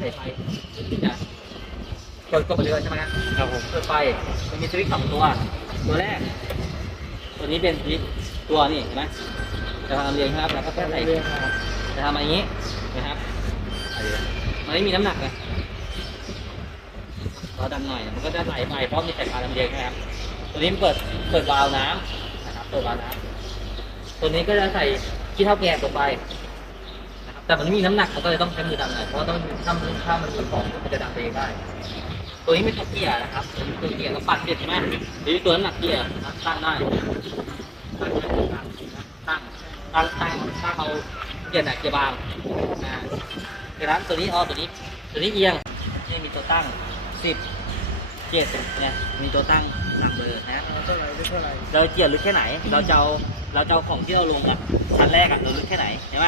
ใส่ไฟจะกดกดไปเรื่อยใช่ไหมครับครับผมเปิดไฟมันมีสวิตช์สองตัว ตัวแรก ตัวนี้เป็นสวิตช์ตัวนี่เห็นไหมจะทำเรียงครับแล้วก็แค่ใส่จะทำอย่างนี้นะครับอะเดี๋ยวมันไม่มีน้ำหนักนะเราดันหน่อยมันก็จะไหลไปเพราะมีสายพานลำเลียงนะครับตัวนี้เปิดเปิดวาล์วน้ำนะครับเปิดวาล์วน้ำตัวนี้ก็จะใส่ขี้เท่าแกบลงไป แต่มันไม่มีน้ำหนักมันก็เลยต้องใช้มือดันหน่อยเพราะว่าต้องถ้ามันถ้ามันมีของมันจะดันเองได้ ตัวนี้เป็นตัวเกียร์นะครับตัวเกียร์เราปัดเสร็จใช่ไหมหรือตัวน้ำหนักเกียร์ตั้งได้ตั้งตั้งตั้งตั้งตั้งเอาเกียร์หนักเกียร์บางอ่าจากนั้นตัวนี้อ๋อตัวนี้ตัวนี้เอียงนี่มีตัวตั้งสิบเจ็ดเนี่ยมีตัวตั้งตามเบอร์นะเท่าไหร่ได้เท่าเราเกียร์ลึกแค่ไหน เราจะเอาเราจะเอาของที่เราลงอะชั้นแรกอะเราลึกแค่ไหนใช่ไหม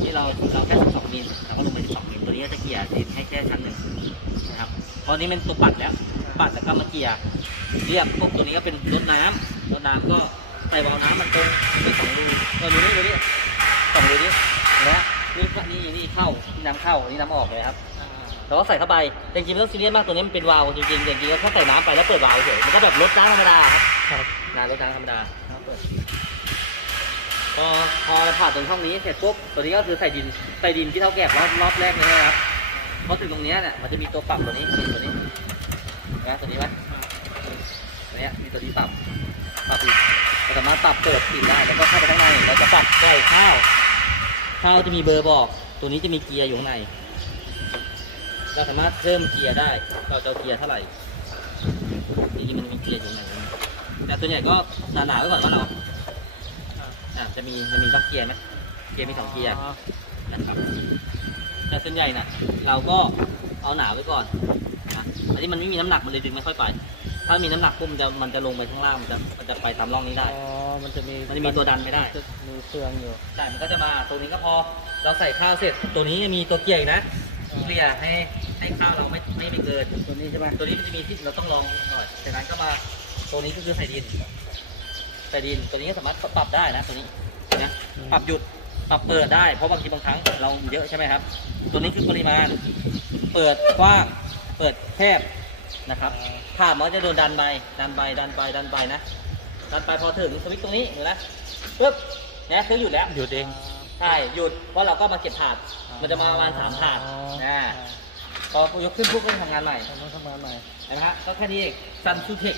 ที่เราเราแค่12มิลเราก็ลงไป12มิลตัวนี้ก็จะเกียร์ดินให้แค่ชั้นหนึ่งนะครับเพราะนี้เป็นตัวปัดแล้ว ปัดแล้วก็มาเกียร์เรียบพวกตัวนี้ก็เป็นรถน้ำรถน้ำก็ใส่วาล์วน้ำมันตรงมีสองรูเออดูนี่ดูนี่สองรูนี่เห็นะนี่นี่นี่เข้านี่น้ำเข้านี่น้ำออกเลยครับเราก็ใส่เข้าไปแต่จริงๆไม่ต้องซีเรียสมากตัวนี้มันเป็นวาล์วจริงๆแต่จริงๆแล้วแค่ใส่น้ำไปแล้วเปิดวาล์วเฉยมันก็แบบรถน้ำธรรมดาครับครับนารถน้ำธรรมดา พอพอผ่านตรงช่องนี้เสร็จปุ๊บตัวนี้ก็คือใส่ดินใส่ดินที่เท่าแก่รอบรอบแรกนี้นะครับพอถึงตรงนี้เนี่ยมันจะมีตัวปรับตัวนี้นี่ตัวนี้นะตัวนี้ไหมตัวนี้มีตัวที่ปรับปรับอีกเราสามารถปรับเปิดปิดได้แล้วก็เข้าไปข้างในเราจะปรับปล่ข้าวข้าวจะมีเบอร์บอก ตัวนี้จะมีเกียร์อยู่ข้างในเราสามารถเพิ่มเกียร์ได้เราจะเอาเกียร์เท่าไหร่จริงๆมันมีเกียร์อยู่ข้างในแต่ส่วนใหญ่ก็หนาๆไว้ก่อนว่าเรา อะจะมีจะมีต้องเกียร์ไหมเกียร์มีสองเกียร์นะครับแต่ส่วนใหญ่น่ะเราก็เอาหนาไว้ก่อนนะอันนี้มันไม่มีน้ำหนักมันเลยดึงไม่ค่อยไป ถ้ามีน้ำหนักปุ๊บมันจะมันจะลงไปข้างล่างมันจะมันจะไปตามร่องนี้ได้ อ๋อ มันจะมีมันจะมีตัวดันไม่ได้จะมีเครื่องอยู่ใช่มันก็จะมาตรงนี้ก็พอเราใส่ข้าวเสร็จ ตัวนี้มีตัวเกียร์อีกนะเกลี่ยให้ให้ข้าวเราไม่ไม่ไปเกินตัวนี้ใช่ไหมตัวนี้มันจะมีที่เราต้องลองหน่อยจากนั้นก็มาตัวนี้ก็คือใส่ดิน ใส่ดินตัวนี้ก็สามารถปรับได้นะตัวนี้นะปรับหยุดปรับเปิดได้เพราะบางทีบางครั้งเราเยอะใช่ไหมครับ ตัวนี้คือปริมาณ เปิดกว้างเปิดแคบนะครับถ้ามันก็จะโดนดันไปดันไปดันไปดันไปนะดันไปพอถึงสวิตช์ตรงนี้เห็นไหมปึ๊บเนี่ยเครื่องหยุดแล้วหยุดเองใช่หยุดเพราะเราก็มาเก็บถาดมันจะมาประมาณสามถาดนะพอยกขึ้นปุ๊บก็ทำงานใหม่ทำต้องทำงานใหม่เห็นไหมฮะก็แค่นี้เองซันซูเทค